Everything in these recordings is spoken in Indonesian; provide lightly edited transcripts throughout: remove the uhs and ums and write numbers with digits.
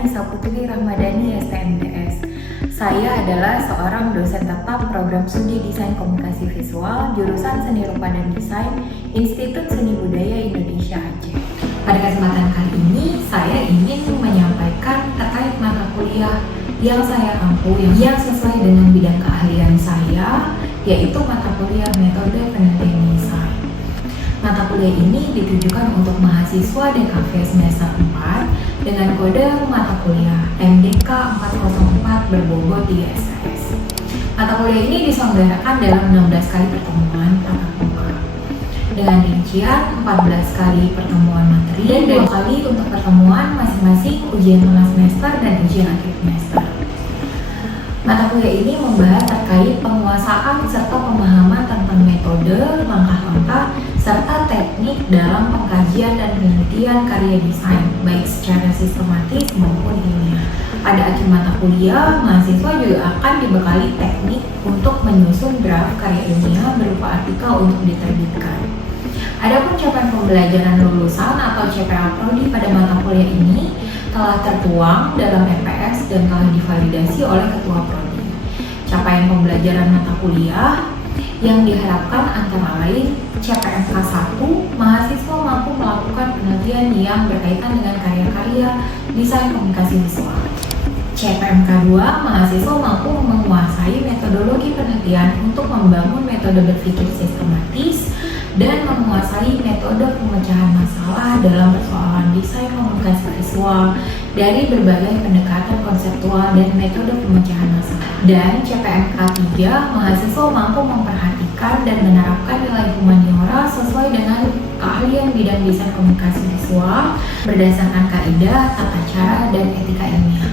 Nisa Putri Ramadhani STMDS. Saya adalah seorang dosen tetap program studi Desain Komunikasi Visual jurusan Seni Rupa dan Desain Institut Seni Budaya Indonesia Aceh. Pada kesempatan kali ini, saya ingin menyampaikan terkait mata kuliah yang saya ampu yang sesuai dengan bidang keahlian saya, yaitu mata kuliah metode penelitian desain. Mata kuliah ini ditujukan untuk mahasiswa DKV semester 4 dengan kode mata kuliah MDK 404 berbobot di SS. Mata kuliah ini diselenggarakan dalam 16 kali pertemuan tatap muka dengan rincian 14 kali pertemuan materi dan 2 kali untuk pertemuan masing-masing ujian tengah semester dan ujian akhir semester. Mata kuliah ini membahas terkait penguasaan serta pemahaman tentang metode, langkah-langkah, serta teknik dalam pengkajian dan penelitian karya desain, baik secara sistematis maupun ilmiah. Pada akhir mata kuliah, mahasiswa juga akan dibekali teknik untuk menyusun draft karya ilmiah berupa artikel untuk diterbitkan. Adapun capaian pembelajaran lulusan atau CPL Prodi pada mata kuliah ini telah tertuang dalam EPS dan telah divalidasi oleh Ketua Prodi. Capaian pembelajaran mata kuliah yang diharapkan antara lain CPMK 1, mahasiswa mampu melakukan penelitian yang berkaitan dengan karya-karya desain komunikasi visual. CPMK 2, mahasiswa mampu menguasai metodologi penelitian untuk membangun metode berpikir sistematis dan menguasai metode pemecahan masalah dalam persoalan desain komunikasi visual dari berbagai pendekatan konseptual dan metode pemecahan masalah. Dan CPMK 3, mahasiswa mampu memperhatikan dan menerapkan nilai humaniora sesuai dengan keahlian bidang desain komunikasi visual berdasarkan kaidah, tata cara, dan etika ilmiah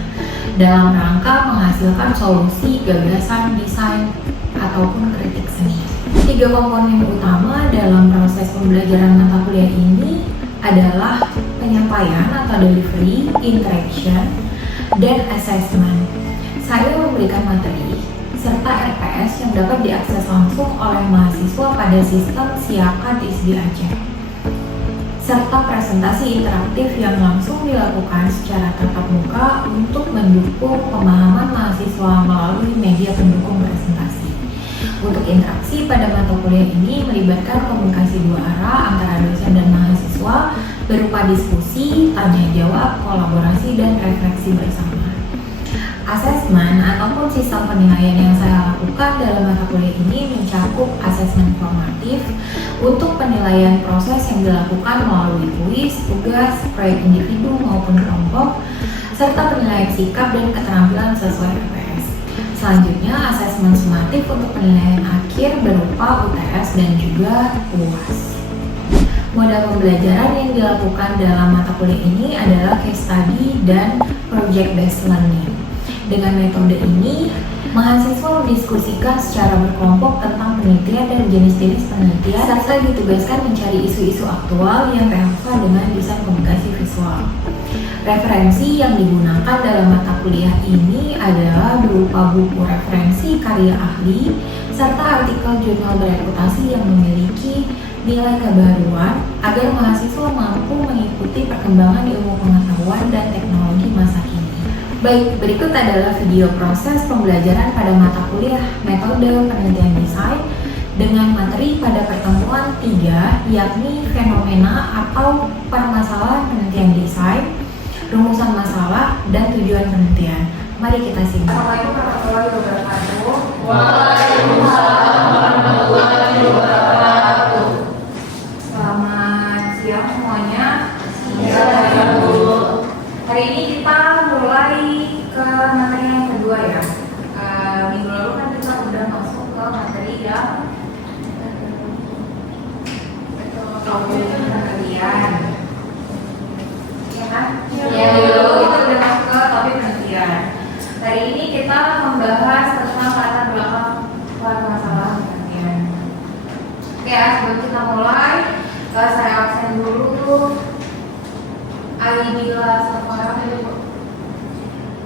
dalam rangka menghasilkan solusi gagasan desain ataupun kritik seni. 3 komponen utama dalam proses pembelajaran mata kuliah ini adalah penyampaian atau delivery, interaction, dan assessment. Saya memberikan materi serta RPS yang dapat diakses langsung oleh mahasiswa pada sistem Siakat ISBI Aceh, serta presentasi interaktif yang langsung dilakukan secara tatap muka untuk mendukung pemahaman mahasiswa melalui media pendukung presentasi. Untuk interaksi pada mata kuliah ini melibatkan komunikasi 2 arah antara dosen dan mahasiswa berupa diskusi, tanya jawab, kolaborasi, dan refleksi bersama. Asesmen ataupun sistem penilaian yang saya lakukan dalam mata kuliah ini mencakup asesmen formatif untuk penilaian proses yang dilakukan melalui kuis, tugas, proyek individu maupun kelompok, serta penilaian sikap dan keterampilan sesuai RPS. Selanjutnya, asesmen sumatif untuk penilaian akhir berupa UTS dan juga UAS. Modal pembelajaran yang dilakukan dalam mata kuliah ini adalah case study dan project based learning. Dengan metode ini, mahasiswa mendiskusikan secara berkelompok tentang penelitian dan jenis-jenis penelitian serta ditugaskan mencari isu-isu aktual yang relevan dengan desain komunikasi visual. Referensi yang digunakan dalam mata kuliah ini adalah berupa buku referensi karya ahli serta artikel jurnal bereputasi yang memiliki nilai kebaruan agar mahasiswa mampu mengikuti perkembangan ilmu pengetahuan dan teknologi masa kini. Baik, berikut adalah video proses pembelajaran pada mata kuliah metode penelitian desain dengan materi pada pertemuan 3, yakni fenomena atau permasalahan penelitian desain, rumusan masalah, dan tujuan penelitian. Mari kita simak. Assalamualaikum warahmatullahi wabarakatuh. Waalaikumsalam warahmatullahi wabarakatuh. Selamat siang semuanya. Siang, Bu. Hari ini kita mulai ke materi yang kedua ya. Minggu lalu kan kita udah masuk ke materi yang penelitian. Ya kan? Ya. Dulu kita udah masuk ke topik penelitian. Hari ini kita membahas tentang latar belakang permasalahan penelitian. Oke, sebelum kita mulai, saya absen dulu. Aidila Safara,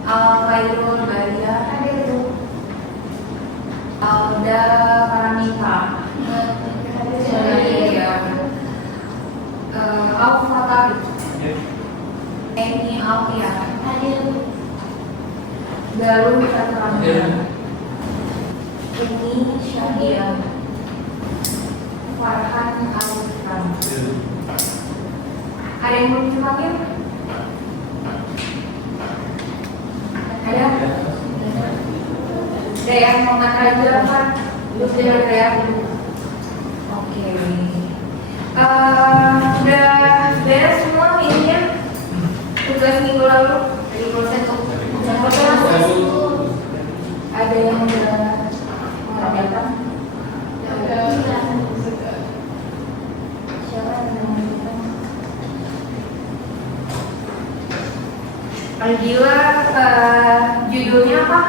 Al-Khairul Baria, hadir itu. Alda Paramita, hadir ya. Al-Fatari, Eni Alfian, hadir. Galuh Satranda, Umi Syahdia, Farhan Alifan. Ada yang belum dipanggil? Ada? Ada yang mau ngantri aja apa? Belum ya? Oke. Udah beres semua ininya? Tugas minggu lalu dari proses ada yang udah datang? Siapa yang mau datang? Aldila, judulnya apa?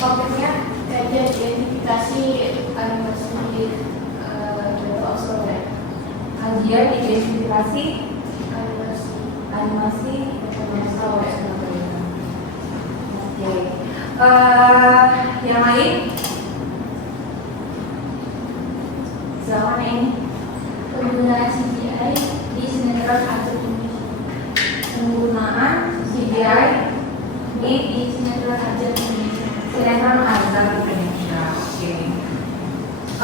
Topiknya? Kajian identifikasi animasi Oxford. Kajian identifikasi animasi Oke. Oke. Yang lain? Silakan ini. Penggunaan CGI di sinetron Azab Indonesia. Penggunaan CGI Di sinetron Azab Indonesia. sinetron Azab Indonesia. Oke.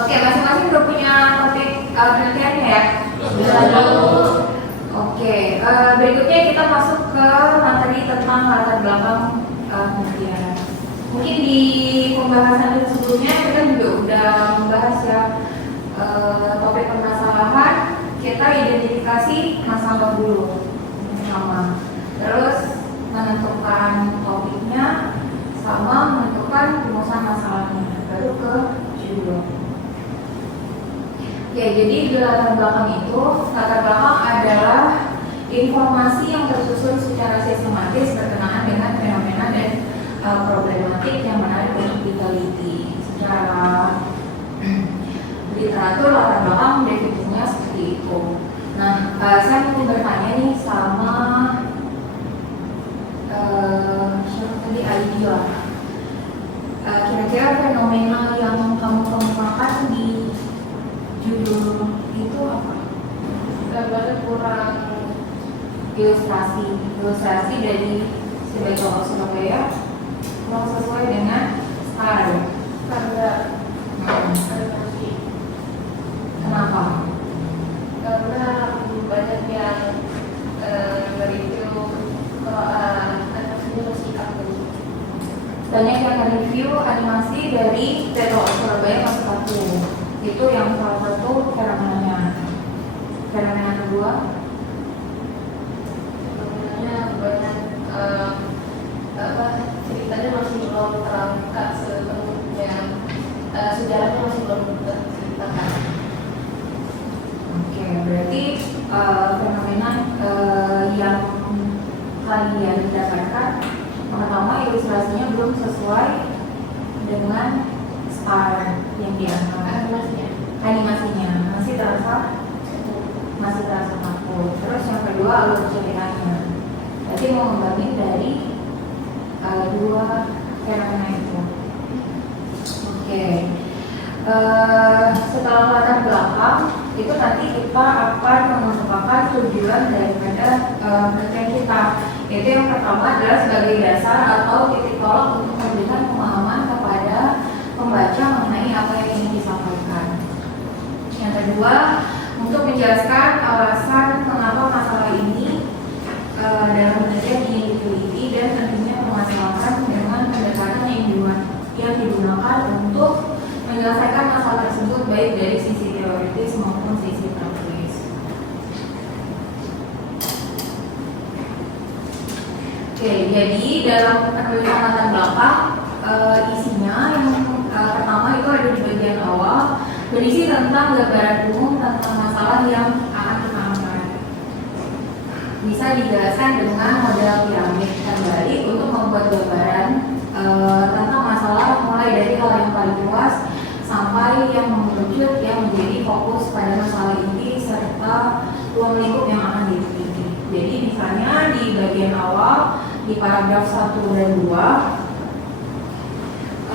Oke, masing-masing udah punya topik penelitiannya ya? Oke, berikutnya kita masuk ke materi tentang latar belakang penelitian. Mungkin di pembahasan sebelumnya kita juga udah membahas ya topik permasalahan. Kita identifikasi masalah dulu sama, terus menentukan topiknya, sama menentukan rumusan masalahnya, baru ke judul. Ya, jadi di latar belakang itu, latar belakang adalah informasi yang tersusun secara sistematis berkenaan dengan fenomena dan problematik yang menarik untuk diteliti. Secara literatur latar belakang definisinya seperti itu. Nah, saya mau bertanya nih sama siapa tadi, Aidil. Kira-kira fenomena yang kamu kemukakan di judul itu apa? Gambarnya kurang Ilustrasi dari Sebagai Surabaya kurang sesuai dengan style. karena animasi. Kenapa? Karena banyak yang mereview animasinya masih aku. Banyak yang review animasi dari Sebagai Surabaya masuk aku. Itu yang salah satu fenomenanya. Fenomena kedua, Sebenarnya banyak ceritanya masih belum terangkat sepenuhnya, sejarahnya masih belum terceritakan. oke, berarti fenomena yang kalian dapatkan, pertama ilustrasinya belum sesuai dengan style yang diangkat. Animasinya masih terasa kaku. Terus yang kedua alur ceritanya. Berarti mau membanding dari dua fenomena itu. Oke. Setelah latar belakang itu nanti kita akan mengemukakan tujuan daripada penelitian kita. Itu yang pertama adalah sebagai dasar atau titik tolak untuk memberikan pemahaman kepada pembaca mengenai apa yang ingin disampaikan. Yang kedua, untuk menjelaskan alasan mengapa masalah ini dalam penelitian ingin diteliti dan tentunya permasalahan dengan pendekatan yang digunakan untuk menyelesaikan masalah tersebut baik dari sisi teoritis maupun sisi praktis. Oke, jadi dalam penulisan latar belakang isinya yang pertama itu ada di bagian awal, berisi tentang gambaran umum tentang masalah yang akan kita angkat. Bisa dijelaskan dengan model piramid kembali untuk membuat gambaran tentang masalah mulai dari hal yang paling luas sampai yang mengerucut yang menjadi fokus pada masalah inti serta ruang lingkup yang akan diteliti. Jadi misalnya di bagian awal di paragraf 1 dan 2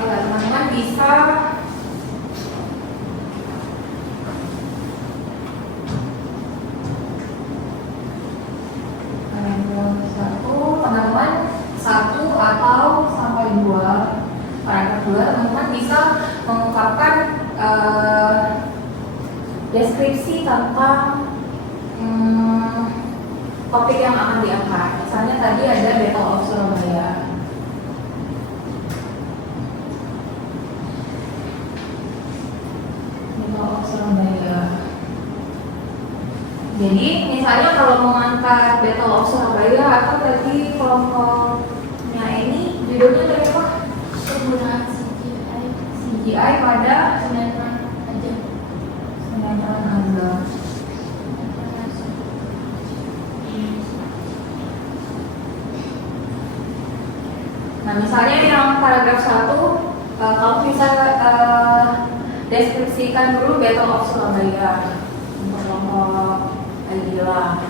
teman-teman bisa teman-teman 1 atau sampai 2 deskripsi tentang topik yang akan diangkat. Misalnya tadi ada Battle of Surabaya. Battle of Surabaya. Jadi misalnya kalau mau ngangkat Battle of Surabaya atau tadi kelompoknya ini judulnya dari apa? Penggunaan CGI CGI pada sinetron aja. sinetron Azam. Nah misalnya yang paragraf 1 kamu bisa deskripsikan dulu Battle of Surabaya untuk kelompok Aidila.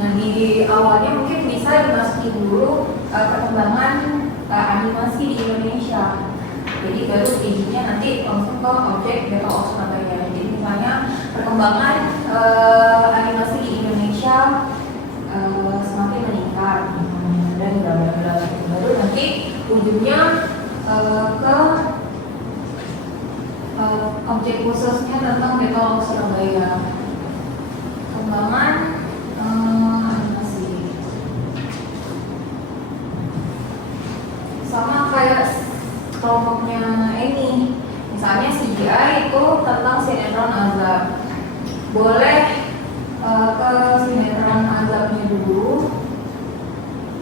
Nah di awalnya mungkin bisa dimasuki dulu perkembangan animasi di Indonesia. Jadi baru izinnya nanti langsung ke objek Battle of Surabaya. Jadi misalnya perkembangan animasi di Indonesia semakin meningkat dan bla bla bla. Baru nanti ujungnya ke objek khususnya tentang Battle of Surabaya. Perkembangan animasi sama kayak kelompoknya ini, misalnya CGI itu tentang sinetron Azab. Boleh ke sinetron Azabnya dulu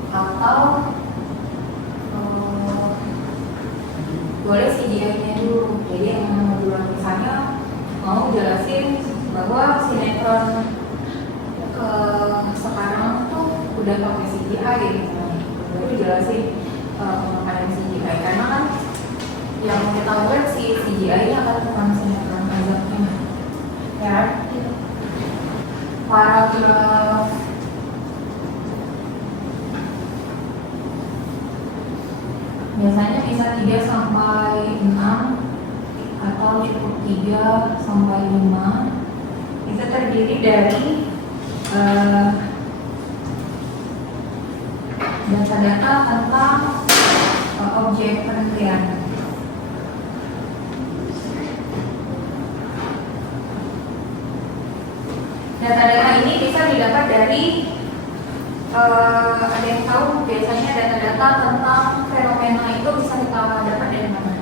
atau boleh CGI-nya dulu. Jadi yang mau duluan, misalnya mau jelasin bahwa sinetron sekarang tuh udah pakai CGI misalnya, baru jelasin pemakaian CGI karena kan yang kita lihat si CGI-nya akan tentang sinetron Azabnya, ya. Paragraf biasanya bisa 3 sampai 6 atau cukup 3 sampai 5. Itu terdiri dari data-data tentang objek penelitian. Data-data ini bisa didapat dari ada yang tahu biasanya data-data tentang fenomena itu bisa kita dapat dari mana?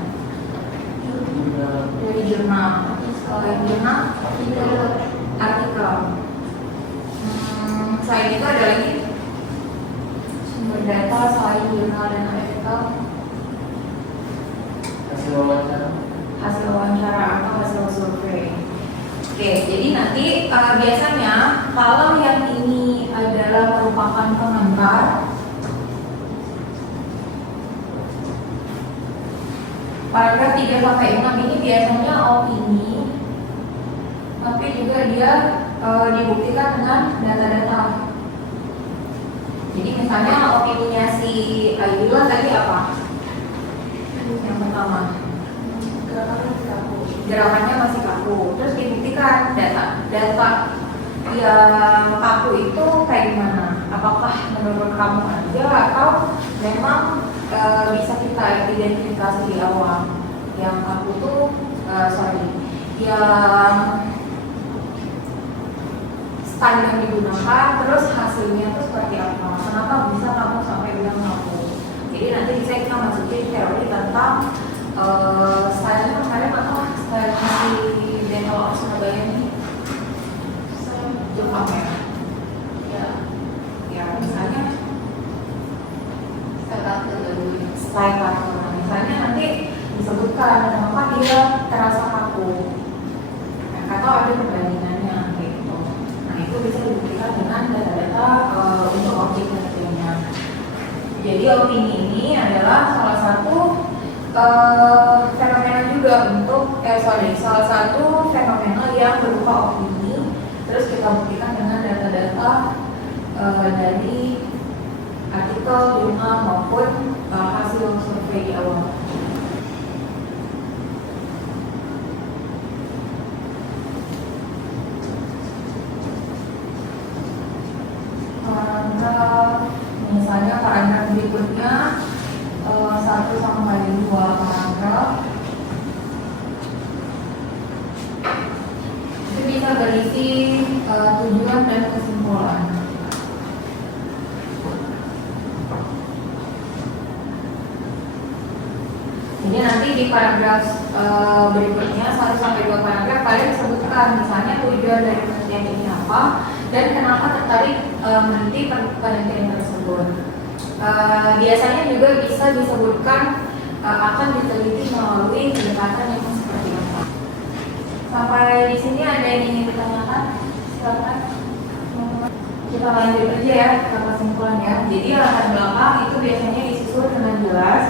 Dari jurnal. Selain jurnal, artikel. Selain itu ada lagi sumber data selain jurnal dan artikel. Hasil wawancara atau hasil survei. Oke, jadi nanti biasanya kalau yang ini adalah merupakan pengantar, paragraf 3 sampai 6 ini biasanya opini, tapi juga dia dibuktikan dengan data-data. Jadi misalnya opininya si Aidila tadi apa? Yang pertama, gerakannya masih kaku, terus dibuktikan data yang kaku itu kayak gimana? Apakah menurut kamu aja atau memang bisa kita identifikasi di awal? Yang kaku tuh yang stand yang digunakan, terus hasilnya itu seperti apa? Kenapa bisa kamu sampai bilang kaku? Jadi nanti bisa kita masukin teori tentang stylenya kemarin atau style si Battle of Surabaya ini Jepang ya misalnya style kartun. Misalnya nanti disebutkan kenapa dia terasa kaku atau ada perbandingannya gitu. Nah itu bisa dibuktikan dengan data-data untuk objek penelitiannya. Jadi opini ini adalah salah satu fenomena juga untuk salah satu fenomena yang berupa opini, terus kita buktikan dengan data-data dari artikel, jurnal maupun hasil survei di awal. Misalnya berikutnya 1-2 paragraf itu bisa berisi tujuan dan kesimpulan. Jadi nanti di paragraf berikutnya 1-2 paragraf kalian sebutkan misalnya tujuan dari penelitian ini apa dan kenapa tertarik meneliti penelitian tersebut. Biasanya juga bisa disebutkan akan diteliti melalui pendekatan yang seperti apa. Sampai di sini ada yang ingin ditanyakan? Silakan. Kita lanjut aja ya ke kesimpulan ya. Jadi latar belakang itu biasanya disusun dengan jelas,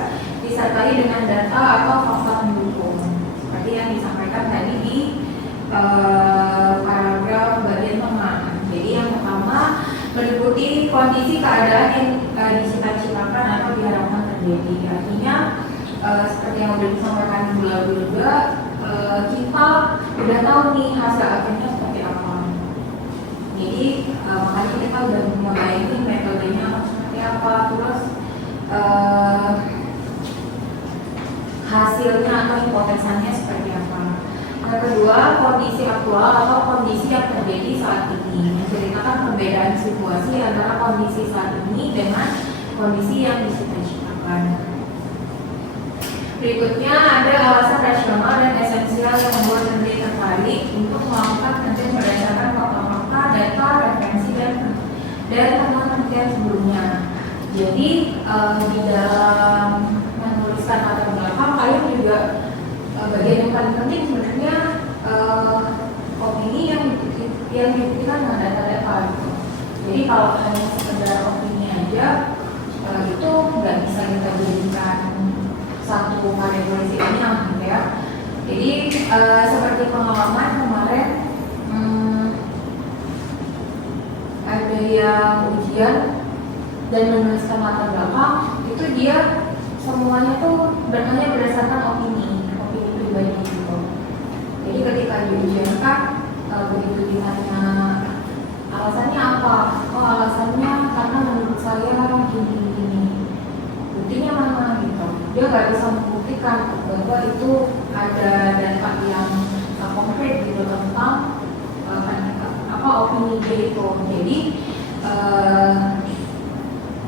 disertai dengan data atau fakta pendukung seperti yang disampaikan tadi di paragraf bagian tengah. Jadi yang pertama meliputi kondisi keadaan yang dicita-citakan atau diharapkan terjadi. Artinya seperti yang sudah disampaikan dulu juga, kita udah tahu nih hasil akhirnya seperti apa. Jadi makanya kita udah membayangin metodenya seperti apa, terus hasilnya atau hipotesanya seperti apa. Yang kedua, kondisi aktual atau kondisi yang terjadi saat ini, menceritakan perbedaan situasi antara kondisi saat ini dengan kondisi yang dicita-citakan. Berikutnya ada alasan rasional dan esensial yang membuat peneliti tertarik untuk melakukan penelitian berdasarkan fakta-fakta, data, referensi dan temuan penelitian sebelumnya. Jadi di dalam menuliskan latar belakang kalian juga bagian yang paling penting sebenarnya opini yang dibuktikan dengan data-data gitu. Jadi kalau hanya sekedar opini aja itu nggak bisa kita jadikan satu kategori ilmiah gitu ya. Jadi seperti pengalaman kemarin ada yang ujian dan menuliskan latar belakang itu dia semuanya tuh bertanya berdasarkan opini pribadi gitu. Jadi ketika diujiankan begitu ditanya alasannya apa? Oh alasannya karena menurut saya gini. Buktinya mana gitu. Dia nggak bisa membuktikan bahwa itu ada data yang konkret gitu tentang opini dia itu. Jadi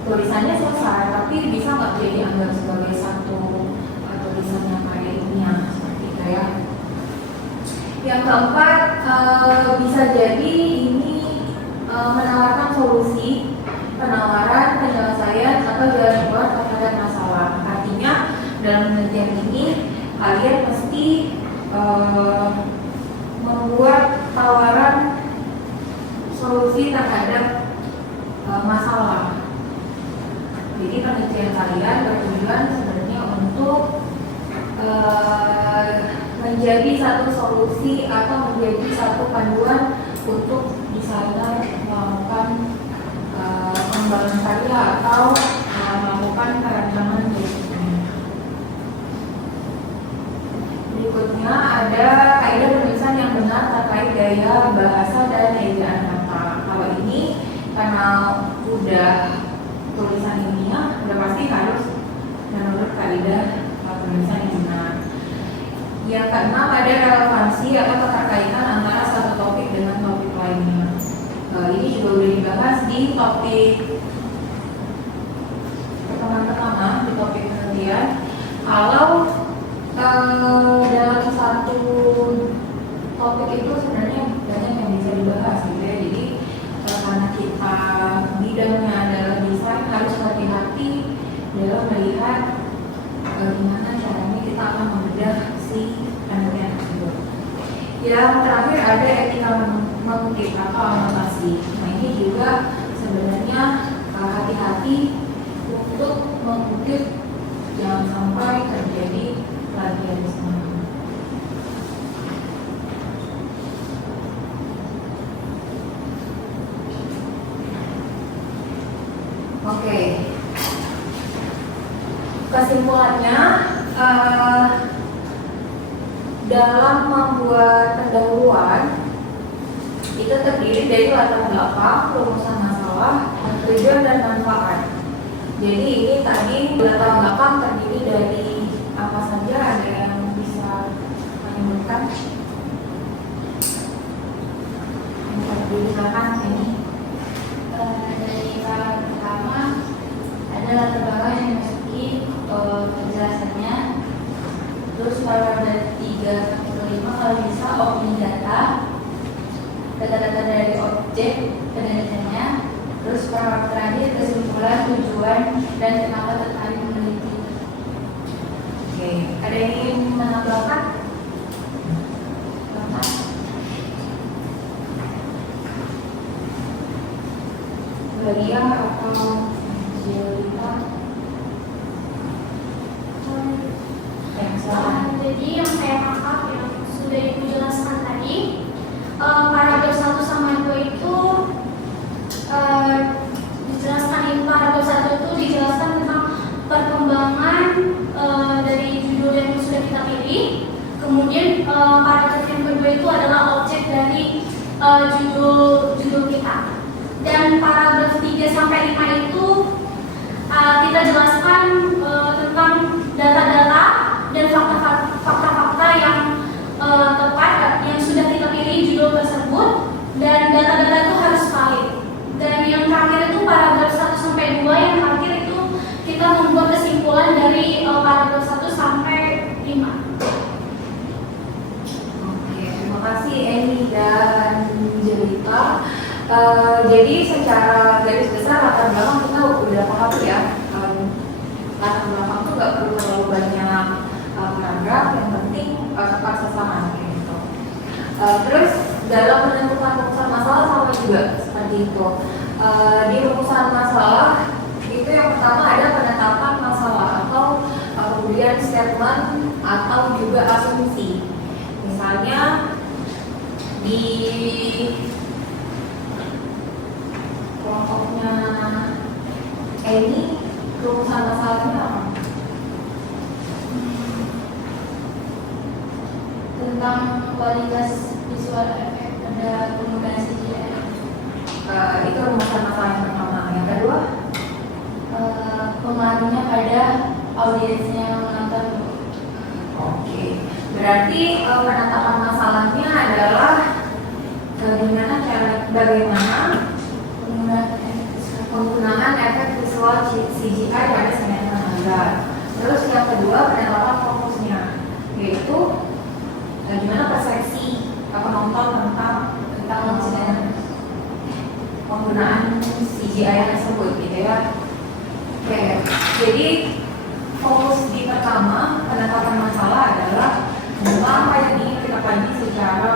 tulisannya selesai, tapi bisa nggak dia dianggap sebagai satu tulisan yang kayak ilmiah seperti itu ya. Yang keempat, bisa jadi ini menawarkan solusi, penawaran, penyelesaian atau jalan keluar terhadap masalah. Artinya dalam penelitian ini kalian mesti membuat tawaran solusi terhadap masalah. Jadi penelitian kalian bertujuan sebenarnya untuk menjadi satu solusi atau menjadi satu panduan untuk desainer melakukan pengembangan karya atau melakukan perancangan berikutnya. Berikutnya ada kaidah penulisan yang benar terkait gaya bahasa dan ejaan kata. Kalau ini karena udah tulisan ilmiah udah pasti harus menurut kaidah penulisan yang benar. Yang keenam ada relevansi atau keterkaitan antara satu topik dengan topik lainnya. Ini juga udah dibahas di topik pertemuan pertama di topik penelitian. Kalau dalam satu topik itu sebenarnya banyak yang bisa dibahas gitu ya. Jadi karena kita bidangnya adalah desain, harus hati-hati dalam melihat bagaimana caranya kita akan membedah si penelitian tersebut. Yang terakhir ada etika mengutip atau anotasi. Nah ini juga sebenarnya hati-hati untuk mengutip, jangan sampai terjadi plagiarisme. Oke. Kesimpulannya, dalam membuat pendahuluan itu terdiri dari latar belakang, rumusan masalah, tujuan dan manfaat. Jadi ini tadi latar belakang terdiri dari apa saja, ada yang bisa menyebutkan? Yang terdiri silakan ini. Dari para pertama ada latar belakang yang dimasuki penjelasannya. Terus paragraf dari 3 sampai 5 kalau bisa opini data-data dari objek penelitiannya. Terus paragraf terakhir kesimpulan, tujuan, dan kenapa tertarik meneliti. Oke, ada yang ingin menambahkan? Bagia atau Jelita? Yang salah. Jadi yang saya tangkap yang sudah ibu jelaskan tadi, paragraf 1 sama 2 itu dijelaskan, di paragraf 1 itu dijelaskan tentang perkembangan dari judul yang sudah kita pilih. Kemudian paragraf yang kedua itu adalah objek dari judul kita. Dan paragraf 3 sampai 5 itu kita jelaskan tentang data-data dan fakta-fakta yang tepat yang sudah kita pilih judul tersebut, dan data-data itu harus valid. Dan yang terakhir itu paragraf 1 sampai 2, yang terakhir itu kita membuat kesimpulan dari paragraf 1 sampai 5. Oke, terima kasih Eni dan Jelita. Jadi secara garis besar latar belakang kita udah paham ya. Latar belakang itu nggak perlu terlalu banyak paragraf, yang penting tepat sasaran gitu. Terus dalam menentukan rumusan masalah sama juga seperti itu. Di rumusan masalah itu yang pertama ada penetapan masalah atau kemudian statement atau juga asumsi. Misalnya di kelompoknya Eni, rumusan masalahnya apa? Tentang kualitas visual efek pada penggunaan CGI. Itu rumusan masalah yang pertama. Yang kedua, Pengaruhnya pada audiensnya yang menonton. oke. Berarti penetapan masalahnya adalah bagaimana penggunaan efek visual CGI pada sinetron gambar. Terus yang kedua penetapan fokusnya, yaitu bagaimana persepsi penonton tentang penggunaan CGI tersebut, gitu ya. Oke, jadi fokus di pertama penetapan masalah adalah bahwa apa yang ingin kita kaji secara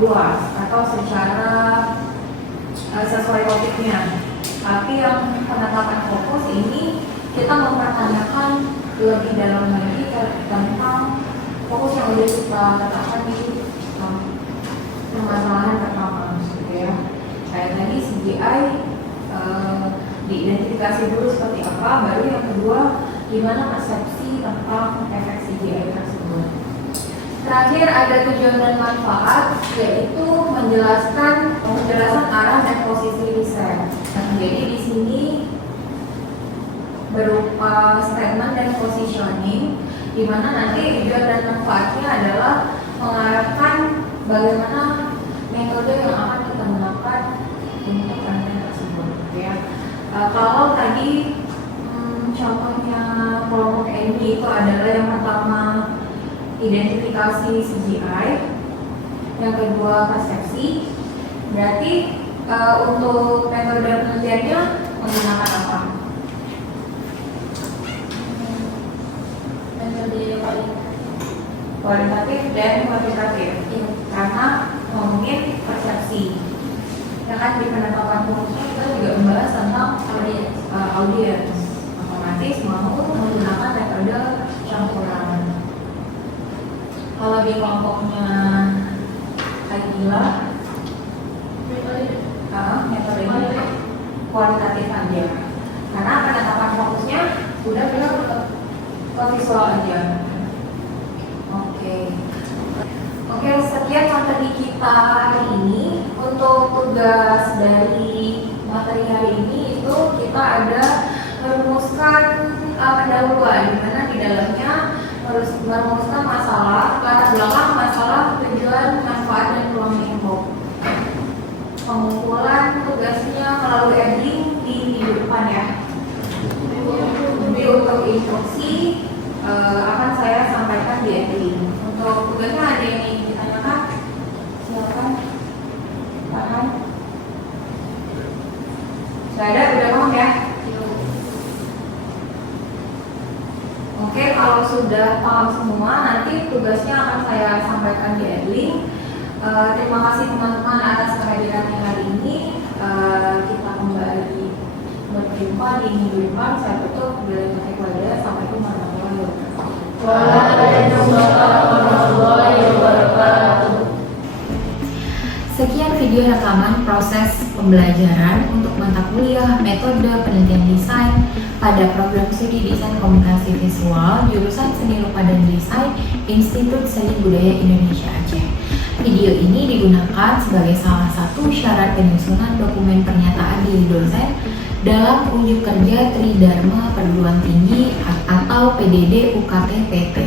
luas atau secara sesuai topiknya. Tapi yang penetapan fokus ini kita mempertanyakan lebih dalam lagi tentang fokus yang sudah kita letakkan di permasalahan pertama, gitu ya. Kayak tadi CGI diidentifikasi dulu seperti apa, baru yang kedua gimana persepsi tentang efek CGI tersebut. Terakhir ada tujuan dan manfaat, yaitu menjelaskan arah dan posisi riset. Jadi di sini berupa statement dan positioning, di mana nanti tujuan dan manfaatnya adalah mengarahkan bagaimana metode yang akan kita gunakan untuk konten tersebut, ya. Kalau tadi contohnya kelompok ini itu adalah yang pertama identifikasi CGI, yang kedua persepsi. Berarti untuk metode penelitiannya menggunakan apa? Metode Kualitatif dan kuantitatif. Karena ngomongin persepsi. Ya kan, di penetapan fokusnya kita juga membahas tentang audiens. Otomatis mau menggunakan metode campuran. Kalau di kelompoknya Agila, metode kualitatif aja. Karena penetapan fokusnya udah bilang ke visual aja. Oke, sekian materi kita hari ini. Untuk tugas dari materi hari ini itu kita ada pendahuluan, di mana di dalamnya merumuskan masalah, latar belakang masalah, tujuan, manfaat, dan peluang info. Pengumpulan tugasnya melalui editing di minggu depan ya. Jadi untuk instruksi akan saya sampaikan di editing. Untuk tugasnya ada yang ingin ditanyakan? Silakan. Tahan. Sudah ada, udah paham ya? Oke, kalau sudah paham semua, nanti tugasnya akan saya sampaikan di editing. Terima kasih teman-teman atas kehadirannya hari ini. Kita kembali berjumpa di minggu depan. Saya tutup dari wadah. Sampai jumpa warahmatullahi wabarakatuh. Waalaikumsalam warahmatullahi wabarakatuh. Sekian video rekaman proses pembelajaran untuk mata kuliah metode penelitian desain pada program studi desain komunikasi visual jurusan Seni Rupa dan Desain Institut Seni Budaya Indonesia Aceh. Video ini digunakan sebagai salah satu syarat penyusunan dokumen pernyataan diri dosen dalam unjuk kerja Tridharma Perguruan Tinggi atau PDD UKT PT.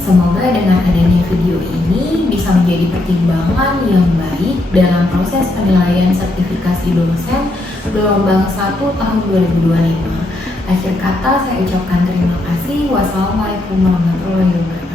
Semoga dengan adanya video ini bisa menjadi pertimbangan yang baik dalam proses penilaian sertifikasi dosen gelombang 1 tahun 2025. Akhir kata saya ucapkan terima kasih. Wassalamualaikum warahmatullahi wabarakatuh.